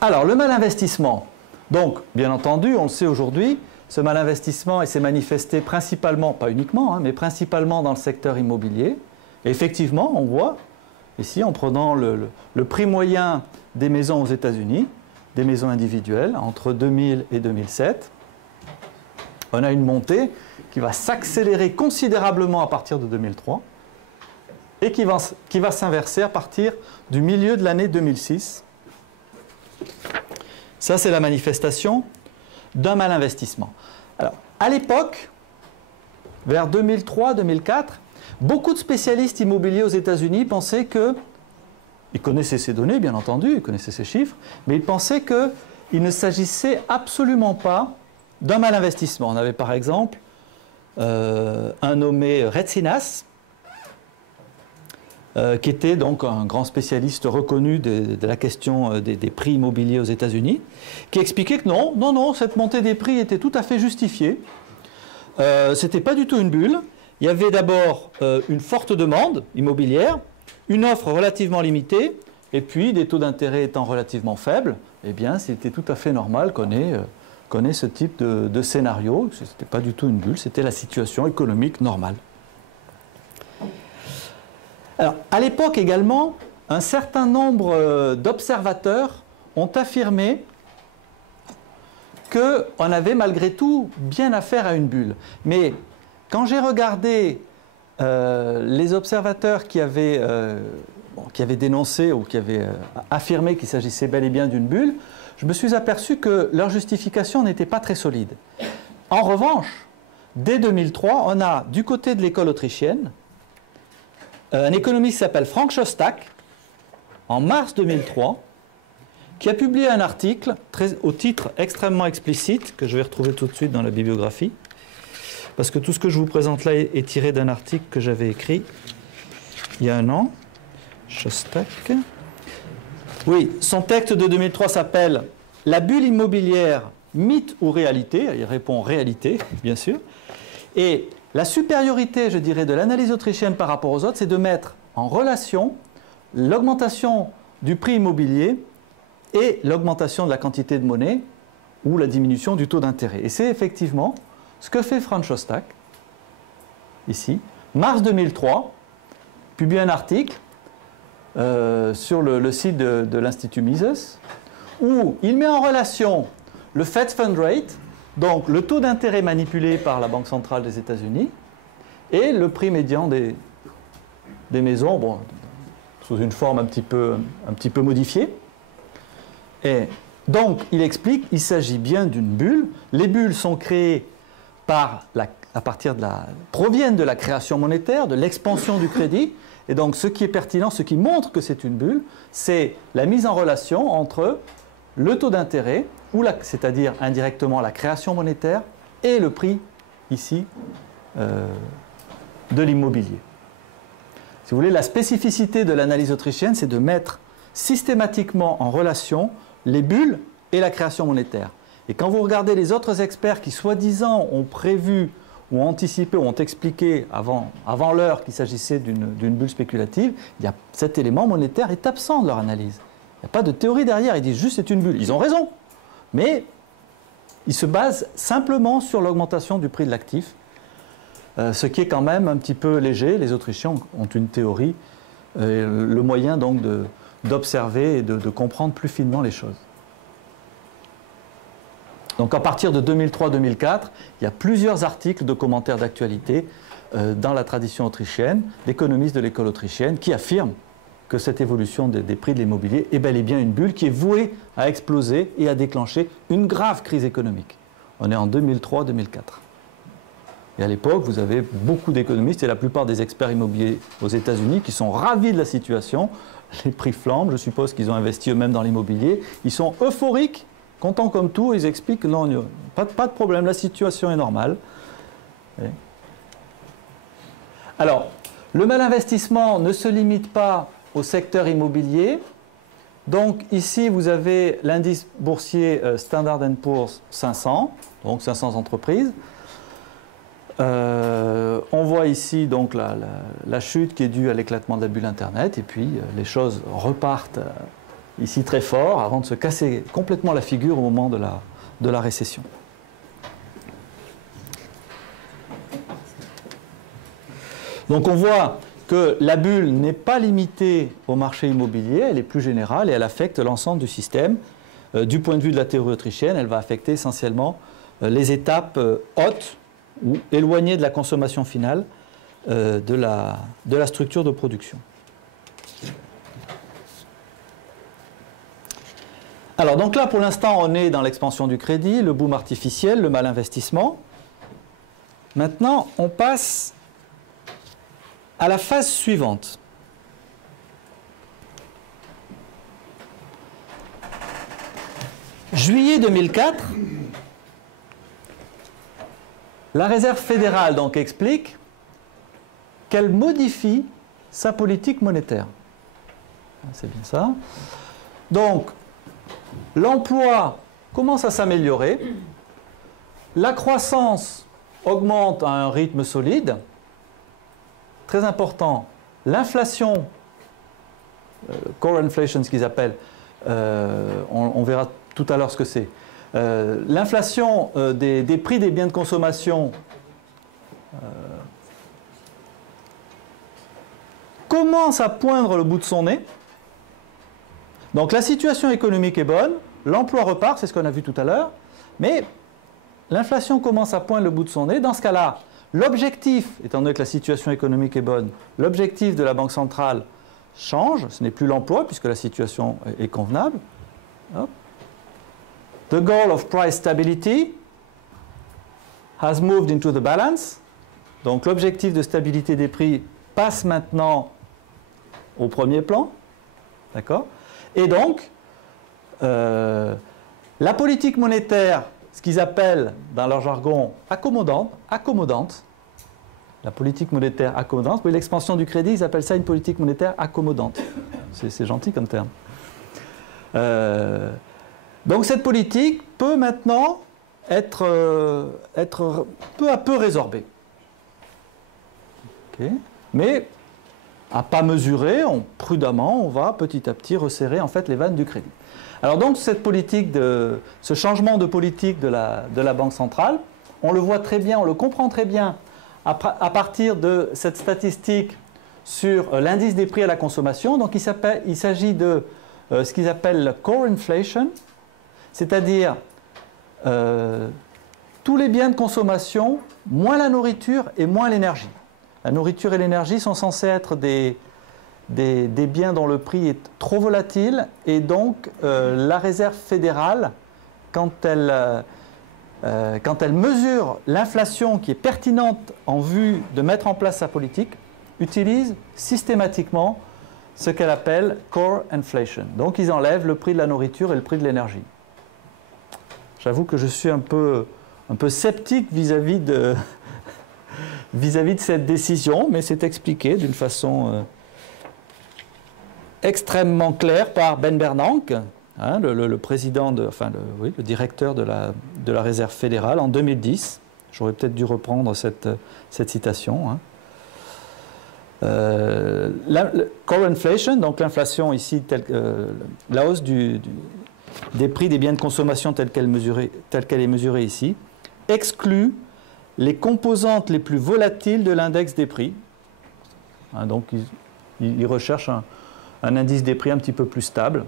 Alors, le malinvestissement. Donc, bien entendu, on le sait aujourd'hui, ce malinvestissement s'est manifesté principalement, pas uniquement, hein, mais principalement dans le secteur immobilier. Et effectivement, on voit ici, en prenant le prix moyen des maisons aux États-Unis, des maisons individuelles, entre 2000 et 2007, on a une montée qui va s'accélérer considérablement à partir de 2003 et qui va s'inverser à partir du milieu de l'année 2006. Ça, c'est la manifestation d'un malinvestissement. Alors, à l'époque, vers 2003-2004, beaucoup de spécialistes immobiliers aux États-Unis pensaient que, ils connaissaient ces données, bien entendu, ils connaissaient ces chiffres, mais ils pensaient qu'il ne s'agissait absolument pas d'un malinvestissement. On avait par exemple un nommé Retsinas, qui était donc un grand spécialiste reconnu de la question des prix immobiliers aux États-Unis, qui expliquait que non, cette montée des prix était tout à fait justifiée. Ce n'était pas du tout une bulle. Il y avait d'abord une forte demande immobilière, une offre relativement limitée, et puis des taux d'intérêt étant relativement faibles, eh bien c'était tout à fait normal qu'on ait ce type de scénario. Ce n'était pas du tout une bulle, c'était la situation économique normale. Alors, à l'époque également, un certain nombre d'observateurs ont affirmé qu'on avait malgré tout bien affaire à une bulle. Mais quand j'ai regardé les observateurs qui avaient dénoncé ou qui avaient affirmé qu'il s'agissait bel et bien d'une bulle, je me suis aperçu que leur justification n'était pas très solide. En revanche, dès 2003, on a du côté de l'école autrichienne un économiste qui s'appelle Frank Shostak, en mars 2003, qui a publié un article au titre extrêmement explicite, que je vais retrouver tout de suite dans la bibliographie, parce que tout ce que je vous présente là est tiré d'un article que j'avais écrit il y a un an. Shostak. Oui, son texte de 2003 s'appelle « La bulle immobilière, mythe ou réalité ?» Il répond « réalité », bien sûr. Et la supériorité, je dirais, de l'analyse autrichienne par rapport aux autres, c'est de mettre en relation l'augmentation du prix immobilier et l'augmentation de la quantité de monnaie ou la diminution du taux d'intérêt. Et c'est effectivement ce que fait Frank Shostak, ici, mars 2003, publie un article sur le site de l'Institut Mises, où il met en relation le Fed Fund Rate, donc le taux d'intérêt manipulé par la Banque centrale des États-Unis, et le prix médian des maisons, bon, sous une forme un petit peu modifiée. Et donc, il explique qu'il s'agit bien d'une bulle. Les bulles sont créées proviennent de la création monétaire, de l'expansion du crédit. Et donc, ce qui est pertinent, ce qui montre que c'est une bulle, c'est la mise en relation entre le taux d'intérêt, c'est-à-dire indirectement la création monétaire, et le prix, ici, de l'immobilier. Si vous voulez, la spécificité de l'analyse autrichienne, c'est de mettre systématiquement en relation les bulles et la création monétaire. Et quand vous regardez les autres experts qui, soi-disant, ont prévu ou ont anticipé ou ont expliqué avant l'heure qu'il s'agissait d'une bulle spéculative, cet élément monétaire est absent de leur analyse. Il n'y a pas de théorie derrière, ils disent juste c'est une bulle. Ils ont raison, mais ils se basent simplement sur l'augmentation du prix de l'actif, ce qui est quand même un petit peu léger. Les Autrichiens ont une théorie, le moyen donc d'observer et de comprendre plus finement les choses. Donc à partir de 2003-2004, il y a plusieurs articles de commentaires d'actualité dans la tradition autrichienne, d'économistes de l'école autrichienne, qui affirment que cette évolution des prix de l'immobilier est bel et bien une bulle qui est vouée à exploser et à déclencher une grave crise économique. On est en 2003-2004. Et à l'époque, vous avez beaucoup d'économistes et la plupart des experts immobiliers aux États-Unis qui sont ravis de la situation. Les prix flambent, je suppose qu'ils ont investi eux-mêmes dans l'immobilier. Ils sont euphoriques, contents comme tout, ils expliquent que non, pas de problème, la situation est normale. Alors, le malinvestissement ne se limite pas au secteur immobilier. Donc ici, vous avez l'indice boursier Standard & Poor's 500, donc 500 entreprises. On voit ici donc la chute qui est due à l'éclatement de la bulle Internet, et puis les choses repartent ici très fort avant de se casser complètement la figure au moment de la récession. Donc on voit que la bulle n'est pas limitée au marché immobilier, elle est plus générale et elle affecte l'ensemble du système. Du point de vue de la théorie autrichienne, elle va affecter essentiellement les étapes hautes ou éloignées de la consommation finale de la structure de production. Alors donc là, pour l'instant, on est dans l'expansion du crédit, le boom artificiel, le mal investissement. Maintenant, on passe à la phase suivante. Juillet 2004, la Réserve fédérale donc explique qu'elle modifie sa politique monétaire. C'est bien ça. Donc, l'emploi commence à s'améliorer, la croissance augmente à un rythme solide. Très important, l'inflation, core inflation, ce qu'ils appellent, on verra tout à l'heure ce que c'est. L'inflation des prix des biens de consommation commence à poindre le bout de son nez. Donc la situation économique est bonne, l'emploi repart, c'est ce qu'on a vu tout à l'heure, mais l'inflation commence à poindre le bout de son nez. Dans ce cas-là, l'objectif, étant donné que la situation économique est bonne, l'objectif de la Banque centrale change, ce n'est plus l'emploi puisque la situation est convenable. Hop. The goal of price stability has moved into the balance. Donc l'objectif de stabilité des prix passe maintenant au premier plan. D'accord ? Et donc, la politique monétaire, ce qu'ils appellent dans leur jargon accommodante, la politique monétaire accommodante, oui, l'expansion du crédit, ils appellent ça une politique monétaire accommodante. C'est gentil comme terme. Donc cette politique peut maintenant être peu à peu résorbée. Okay. Mais à pas mesurer, prudemment, on va petit à petit resserrer en fait les vannes du crédit. Alors donc cette politique, ce changement de politique de la Banque centrale, on le voit très bien, on le comprend très bien à partir de cette statistique sur l'indice des prix à la consommation. Donc il s'agit de ce qu'ils appellent la core inflation, c'est-à-dire tous les biens de consommation, moins la nourriture et moins l'énergie. La nourriture et l'énergie sont censés être des biens dont le prix est trop volatile, et donc la Réserve fédérale, quand elle mesure l'inflation qui est pertinente en vue de mettre en place sa politique, utilise systématiquement ce qu'elle appelle core inflation. Donc ils enlèvent le prix de la nourriture et le prix de l'énergie. J'avoue que je suis un peu sceptique vis-à-vis de cette décision, mais c'est expliqué d'une façon extrêmement claire par Ben Bernanke, hein, le président, le directeur de la Réserve fédérale en 2010. J'aurais peut-être dû reprendre cette citation. Hein. Core inflation, donc l'inflation ici, la hausse des prix des biens de consommation telle qu'elle est mesurée ici, exclut les composantes les plus volatiles de l'index des prix. Hein, donc ils recherchent un indice des prix un petit peu plus stable.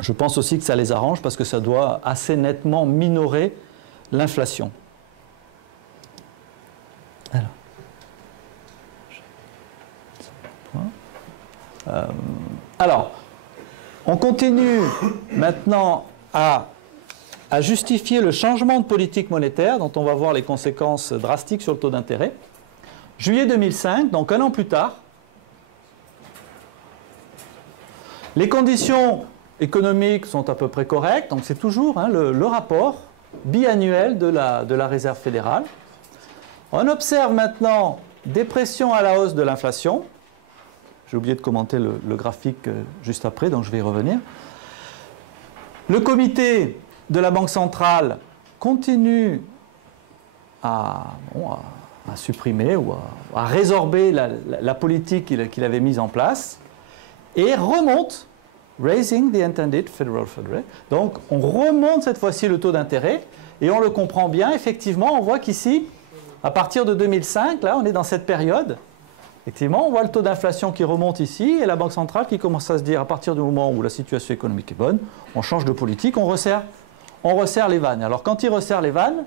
Je pense aussi que ça les arrange parce que ça doit assez nettement minorer l'inflation. Alors, on continue maintenant à justifier le changement de politique monétaire dont on va voir les conséquences drastiques sur le taux d'intérêt. Juillet 2005, donc un an plus tard, les conditions économiques sont à peu près correctes, donc c'est toujours le rapport biannuel de la Réserve fédérale. On observe maintenant des pressions à la hausse de l'inflation. J'ai oublié de commenter le graphique juste après, donc je vais y revenir. Le comité de la Banque centrale continue à supprimer ou à résorber la politique qu'il avait mise en place et remonte, raising the intended federal fund rate. Donc on remonte cette fois-ci le taux d'intérêt et on le comprend bien, effectivement, on voit qu'ici, à partir de 2005, là on est dans cette période, effectivement on voit le taux d'inflation qui remonte ici et la Banque centrale qui commence à se dire à partir du moment où la situation économique est bonne, on change de politique, on resserre les vannes. Alors quand il resserre les vannes,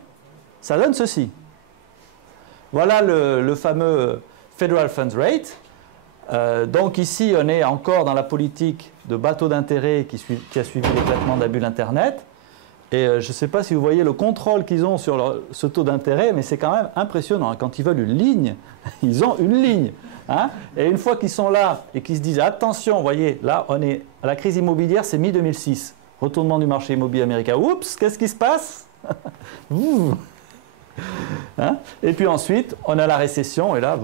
ça donne ceci. Voilà le fameux Federal Funds Rate. Donc ici, on est encore dans la politique de bas taux d'intérêt qui a suivi l'éclatement de la bulle Internet. Et je ne sais pas si vous voyez le contrôle qu'ils ont sur ce taux d'intérêt, mais c'est quand même impressionnant. Quand ils veulent une ligne, ils ont une ligne. Hein, et une fois qu'ils sont là et qu'ils se disent attention, vous voyez, là, on est à la crise immobilière, c'est mi-2006. Retournement du marché immobilier américain. Oups, qu'est-ce qui se passe? Hein? Et puis ensuite, on a la récession, et là,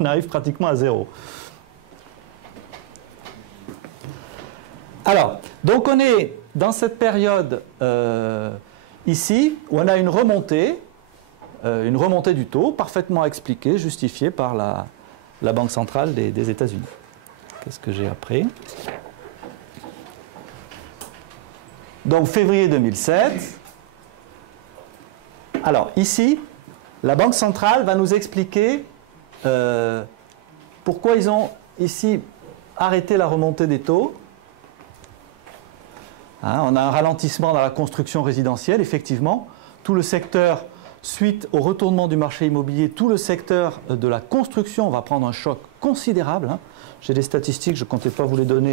on arrive pratiquement à zéro. Alors, donc on est dans cette période ici, où on a une remontée du taux, parfaitement expliquée, justifiée par la Banque centrale des États-Unis. Qu'est-ce que j'ai après? Donc, février 2007. Alors, ici, la Banque centrale va nous expliquer pourquoi ils ont ici arrêté la remontée des taux. Hein, on a un ralentissement dans la construction résidentielle, effectivement. Tout le secteur, suite au retournement du marché immobilier, tout le secteur de la construction va prendre un choc considérable. Hein. J'ai des statistiques, je ne comptais pas vous les donner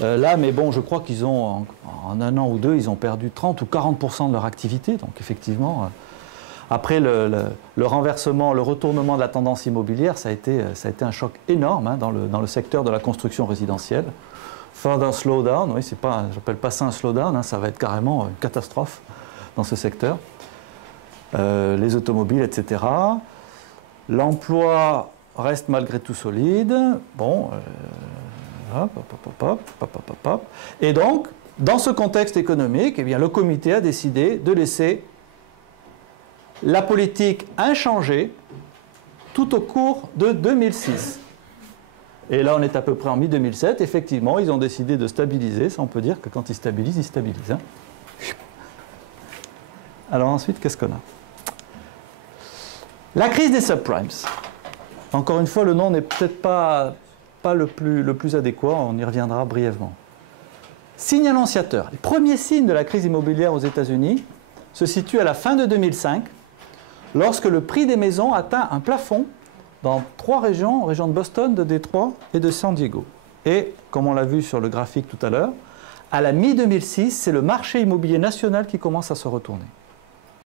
là, mais bon, je crois qu'ils ont, en un an ou deux, ils ont perdu 30 ou 40% de leur activité. Donc effectivement, après le renversement, le retournement de la tendance immobilière, ça a été un choc énorme hein, dans le secteur de la construction résidentielle. Further slowdown, oui, je n'appelle pas ça un slowdown, hein, ça va être carrément une catastrophe dans ce secteur. Les automobiles, etc. L'emploi reste malgré tout solide. Bon, et donc, dans ce contexte économique, eh bien, le comité a décidé de laisser la politique inchangée tout au cours de 2006. Et là, on est à peu près en mi-2007. Effectivement, ils ont décidé de stabiliser. Ça, on peut dire que quand ils stabilisent, ils stabilisent. Hein. Alors ensuite, qu'est-ce qu'on a? La crise des subprimes. Encore une fois, le nom n'est peut-être pas le plus adéquat. On y reviendra brièvement. Signe annonciateur. Les premiers signes de la crise immobilière aux États-Unis se situent à la fin de 2005, lorsque le prix des maisons atteint un plafond dans 3 régions de Boston, de Détroit et de San Diego. Et, comme on l'a vu sur le graphique tout à l'heure, à la mi-2006, c'est le marché immobilier national qui commence à se retourner.